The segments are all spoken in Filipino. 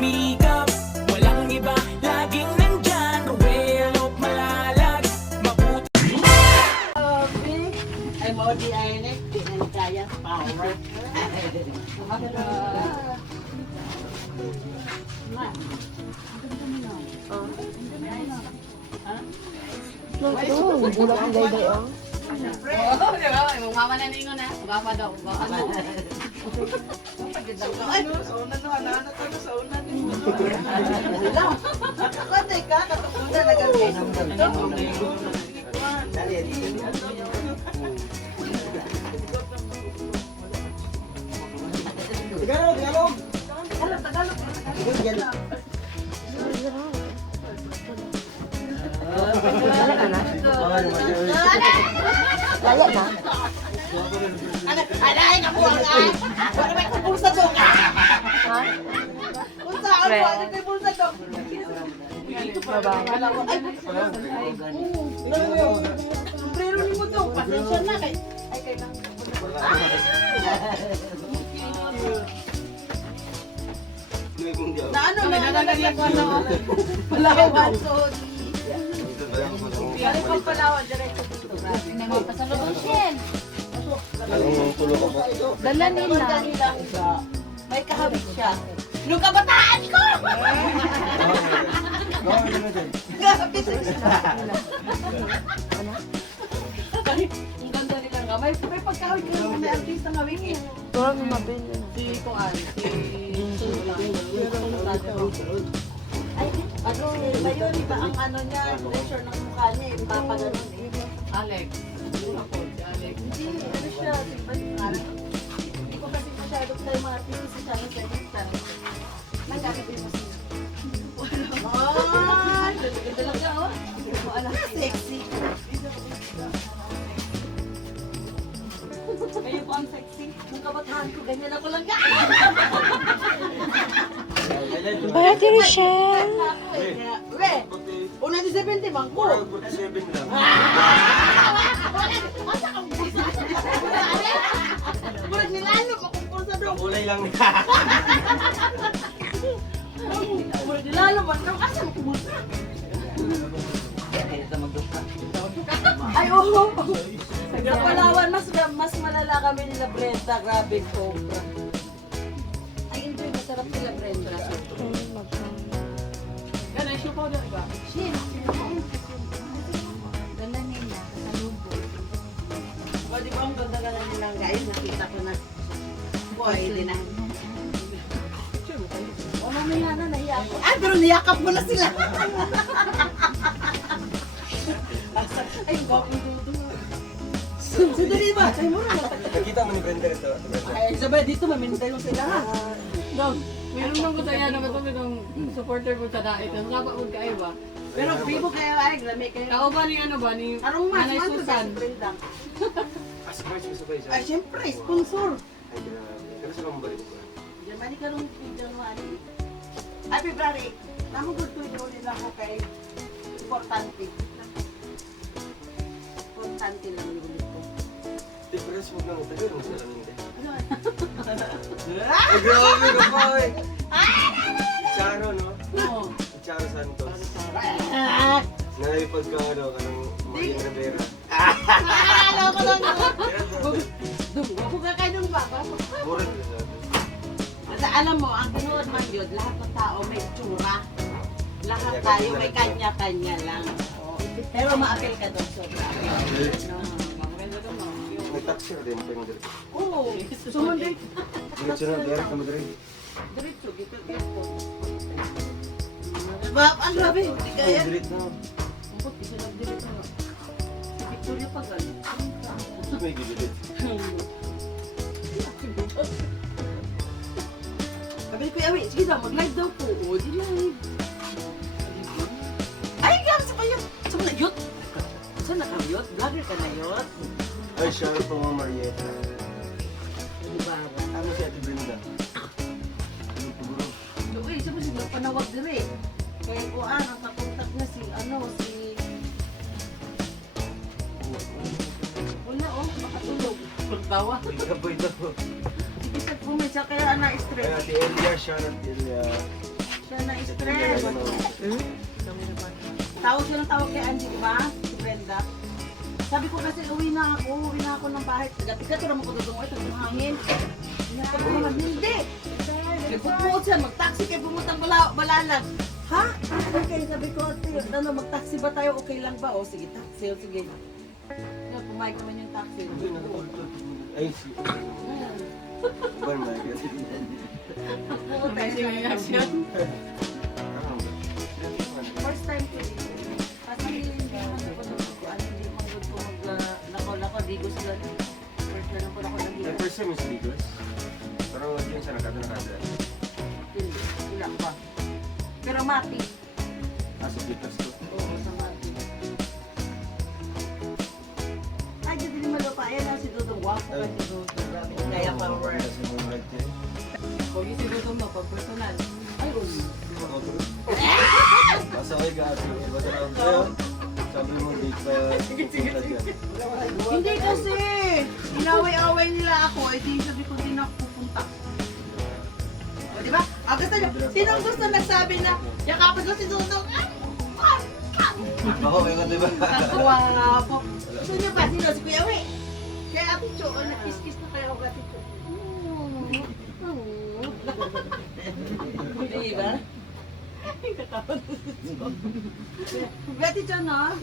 sumikap. Walang iba, laging nandyan. Ruelo, malalag, mabuti. Ay mo di ay ne, kaya power. Bulak ang gayday, oh. Oo, di ba? Yung mama na ningon na. Baka daw. Baka daw. Ay, sa una no, ana to sa una din. Nakakatay ka, katunguna na gagawin. Tagalog. Laya na. Alay ka po ang ay. Wala may kupulsa to ka. Ha? Kung saan po, ano may pulsa to? Sombrero ni mo to. Pasensya na kay. Ay kay lang. Na ano na nalagyan ko na. Palawan so. Balik ang Palawan diretso dito. Hindi mo pasalubong siya. Dala nila. May kahabit siya. Nung kabataan ko! Gabit siya. Ang ganda nila nga. May pagkawin ko naman may artista nga wiki. Turang yung mabili na. Si Kuan. Ay, ano, ngayon iba ang ano niya, pressure ng mukha niya, ipapaganon eh. Alex. Ako, si Alex. Hindi, ano siya, diba yung parang, hindi ko kasi masyado tayo mga artista siya ng ganita. Nagkakabay mo siya. Ay, talaga oh. Sexy. Ngayon po ang sexy. Nung kabataan ko, ganyan ako lang. Bakit yun siya? We, una di 70 man ko. 47 lang. Wala nilalo, makumpulsa doon. Kulay lang. Wala nilalo, man daw. Asa makumpulsa? Ay, oo. Sa Palawan, mas malala kami nila Brenda. Grabe, sobra. Ay, enjoy. Masarap nila Brenda. Ganun, siya po daw iba. Shin. Ganda nila. Pasalubong. O, di ba ang ganda-ganda nilang guys? Nakita ko na. Boy, di na. O, mamaya na, nahiya ako. Ay, pero niyakap mo na sila. Ay, bakit dito? Sandali ba? Ay, mura na. Nakita mo ni Brenda ito. Ay, sabay dito, maminta yung sila ha. Dog, meron nang gusto yan naman itong supporter ko sa dait. Ang dapat huwag kayo ba? Pero bibo kayo ay, grami kayo. Kao ba ni ano ba? Ni Anong mas? Nanay Mas Susan. si Brenda. As much as sabay siya. Ay, syempre, sponsor. Ay, grabe. Pero sa mga balik ko. Germany ka nung January. Ay, February. Naman good to yun nila ako kay importante. Importante lang yung dito. Di, pero sa huwag na mo tayo. Mas alam hindi. Ano? Ay, grabe ka pa eh. Charo, no? Oo. Charo Santos. Ah! Nalay pagka, ano, kanang Martin Rivera. Alam ko lang. Buga kayo nung baba. Burat ka sabi. Alam mo, ang tinuod man yun, lahat ng tao may tsura. Lahat tayo may kanya-kanya lang. Pero maapil ka doon sobra. Maganda daw mo. May taxi rin mo pwede. Oo, sumundin. Diretso na, direct na Madrid. Diretso, dito, dito. Bab, ang grabe, hindi kaya. Direct na. Umpot, isa lang dito. Si Victoria pa galing. May gibilit. Sabi ko, Awi, sige daw, mag-live daw po. O, di live. Ay, gam, sa kayo. Saan na yun? Saan na kayo? Vlogger ka na yun? Ay, shout out po mga Marieta. Diba? Ano si Ate Brenda? Uy, sabi siya panawag dire. Kaya ko ano, kakontak na si, si... Wala oh, makatulog. Pagtawa. Ikaboy daw. Sige sa pumisa kaya na Kaya stress. Ate Elia, shout out Elia. Siya na stress. Tawag siya ng tawag kay Angie, di ba? Si Brenda. Sabi ko kasi uwi na ako ng bahay. Tiga-tiga to naman ko tutungay, itong hangin. Sabi ko naman, hindi. Nagpupuot siya, mag-taxi kayo pumunta Balalag. Ha? Okay, sabi ko, ano, mag-taxi ba tayo? Okay lang ba? O sige, taxi. O sige. Pumayag naman yung taxi. Uy, nakatulog. Ay, si... Iba naman, kasi... Amazing ang reaction. First time ko dito. Kasi hindi naman ako nagpupuan. Hindi ko nako, di ko sila. First time ako My nag-iwan. first time is Ligos. Pero yun sa nakada. Hindi, wala pa. Pero mati. Asa Pitas ko. Oo, sa mati. Ay, dito din malupa. Ayan na si Dudong. Wow, pa si Dudong. Grabe. Kaya power. Kasi mga right niya. Huwag isigutong mo, pag personal. Ay, uy. Basta kayo kasi, basta lang kayo. Sabi mo, di pa pupunta dyan. Hindi kasi. Inaway-away nila ako. Eh, di sabi ko din ako pupunta. O, di ba? Ah, gusto nyo. Sinong gusto nagsabi na yakapin ko si Dudong? Ako, may diba? Wow po. Gusto nyo ba? Sino? Si Kuya Uwe. Kaya Ate Cho, nag-kiss-kiss na kayo ako Ate Cho. Di ba? Ate Cho, no?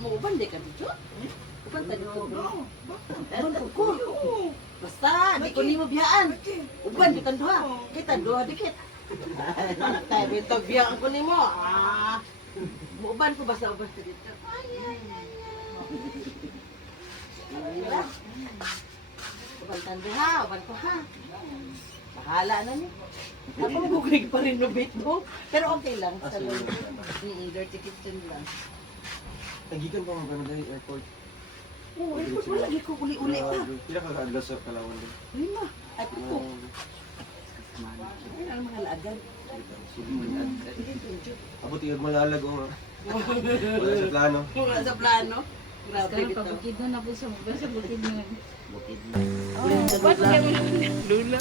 Mo uban di ka, Ate Cho? Uban tayo ko. Uban ko. Basta, di ko ni mo biyaan. Uban, di kan duha. Kita duha dikit. Tayo ito, biyaan ko ni mo. Uban ko basta uban ko dito. Diba? Uban tanda ha, uban ko ha. Bahala na niyo. Ako bugay pa rin renovate mo. Pero okay lang. Sa loob. Dirty kitchen lang. Nagikan pa mga ganun dahil airport. Oo, airport mo lagi ko uli-uli pa. Pila ka kaadlas sa Palawan din. Lima. Ay, pito. Ay, ang mga laagan. Abot iyag malalag o. Wala sa plano. Wala sa plano. Grabe Sekarang ito. pabukid na po sa mga sa bukid na. Ba't kayo Lula.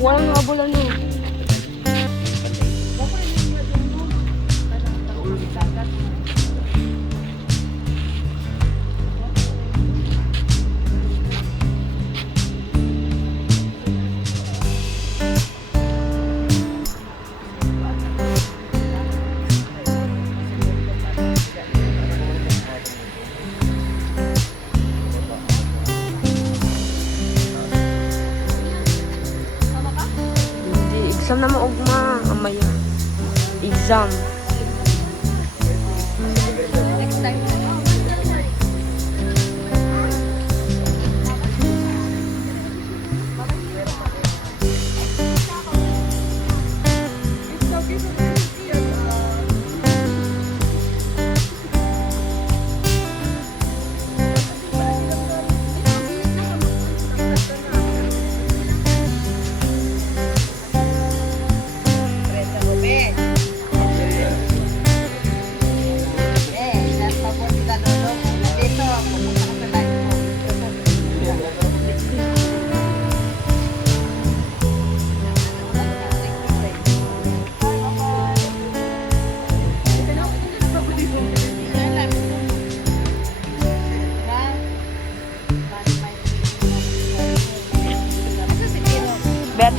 Walang mga bulan eh. Exam na maugma, amaya. Exam. Next time.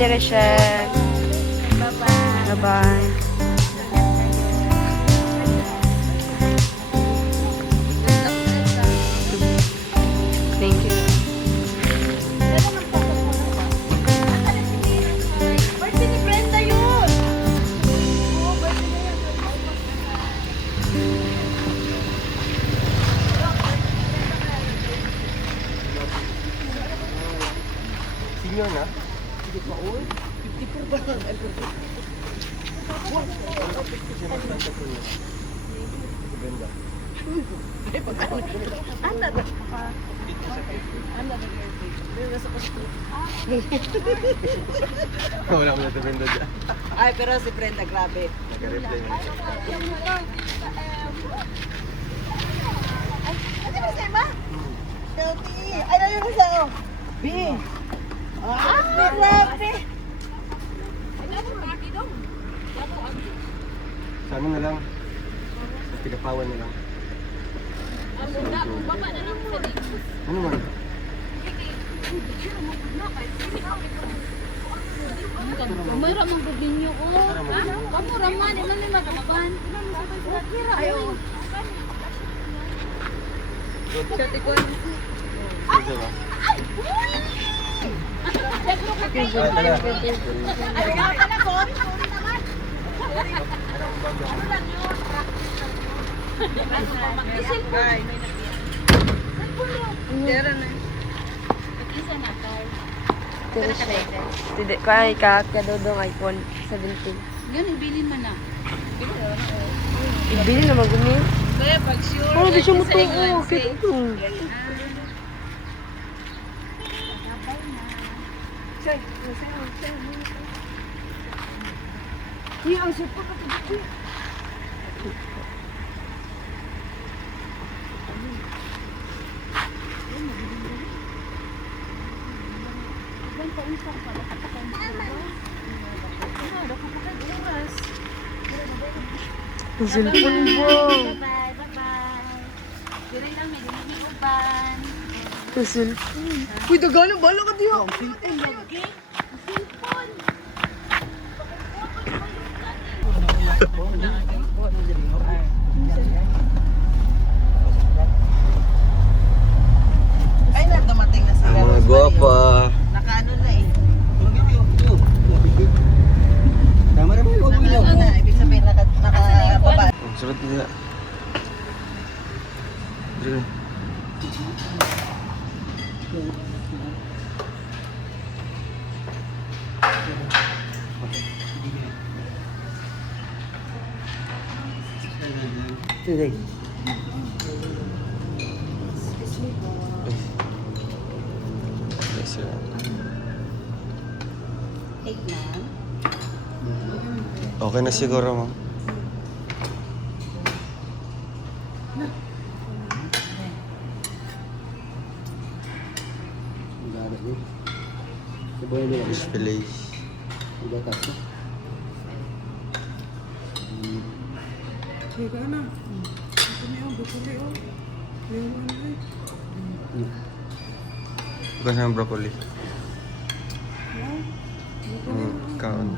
Ate Rachel. Bye-bye. Bye-bye. Thank you. Birthday ni Brenda yun! Senior na? Wala ko na dependa dyan. Ay, pero si Brenda, grabe. Nag-reply na. Ano ba sa'yo ba? Healthy. Ay, ano yung sa'yo? B! Grabe! Sa ano na lang? Sa Tigapawan na lang. Ano man? Mayroon mong gubinyo ko. Kamu raman, iman may magkaman. Ayo. Sige ba? Tidak kay kadodong iPhone 17. Yun, ibilin mo na. Ibili na magumi. Kaya pag sure. Oh, di siya mo to. Oh, kaya ito. Ang cellphone mo. Bye-bye, bye-bye. Dire lang, may dinamiuban. Ang cellphone. Uy, dagano, bala ka diyo. Ay, dumating na sila. Ang mga guwapa. Nakaano na eh. Tama naman yung Nakaano na. Ibig sabihin, nakababa. Ang sarap nila. Sige. Sige. Yes, sir. Take na. Okay na siguro, ma'am. Display. Bukan sama broccoli. Kaon.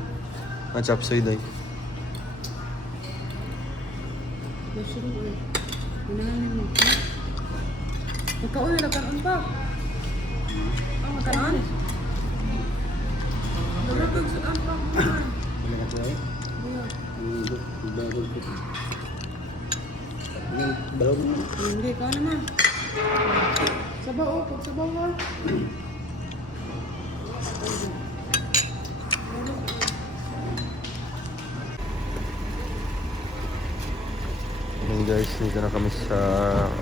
Macap soy day. Hindi ka naman. Sabaw, pag sabaw ka. Ayan guys, dito na kami sa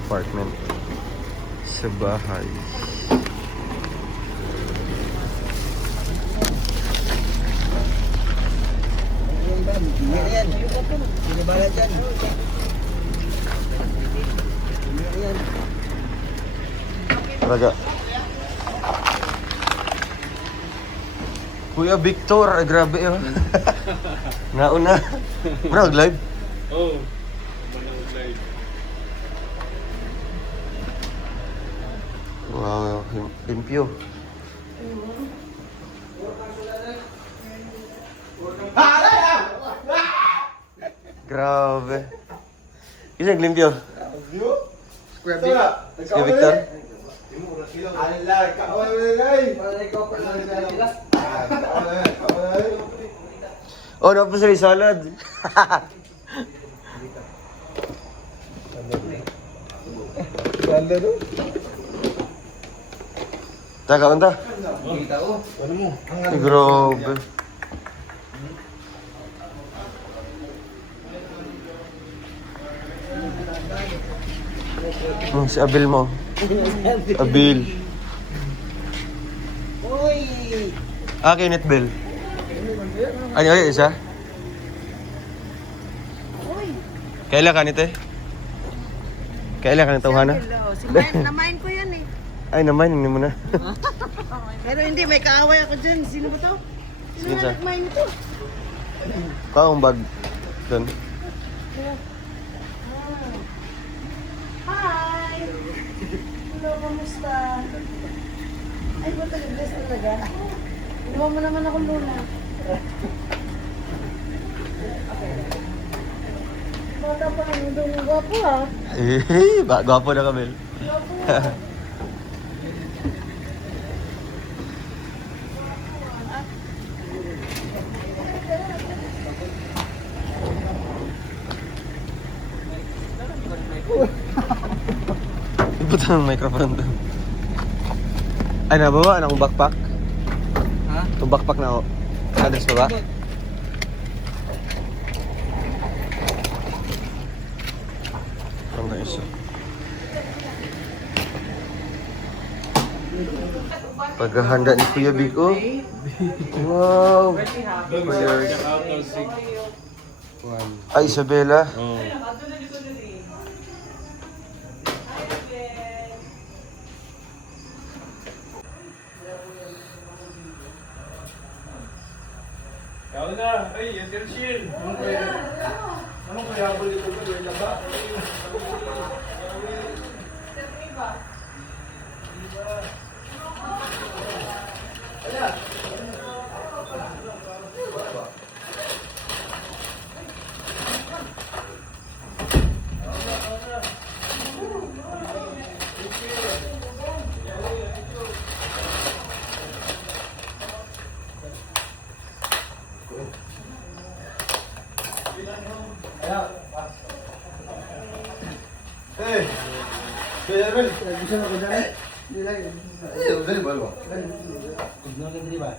apartment. Sa bahay. Talaga. Kuya Victor, ay grabe oh. Nauna. Bro, live? Oh, manood live. Wow, limpyo. Grabe. Isa naglimpyo. Kuya Victor. Si Victor. Oh, napos rin salad. Taka, unta? Ay, grabe. Si Abil mo. Abil. Kinit Bell. Ano ulit isa? Kailan ka nito eh? Kailan ka nito, Hana? Si Main, namain ko yan eh. Ay naman, hindi mo na. Pero hindi, may kaaway ako dyan. Sino ba to? Sino Sino siya? nga nagmain ito? Kaong bag doon. Hi! Hello, kamusta? Ay, ba talaga talaga? Iwan mo naman ako, Luna. Bata pa lang yung gwapo ha. Gwapo na kami. Ibutan ng microphone doon. Ay, nabawa na akong backpack. Ha? Itong backpack na ako. Address pa ba? Ang na isa. Paghahanda ni Kuya Biko. Wow! Check out ng sig. Ay, Isabela. Oh. Kau na! Ay, yung Tershil! Anong kaya ako dito ko? Yung laba? Hey! Kuya Abel! Gusto na ko dyan? Hindi lang. Dali ba? Dali ba?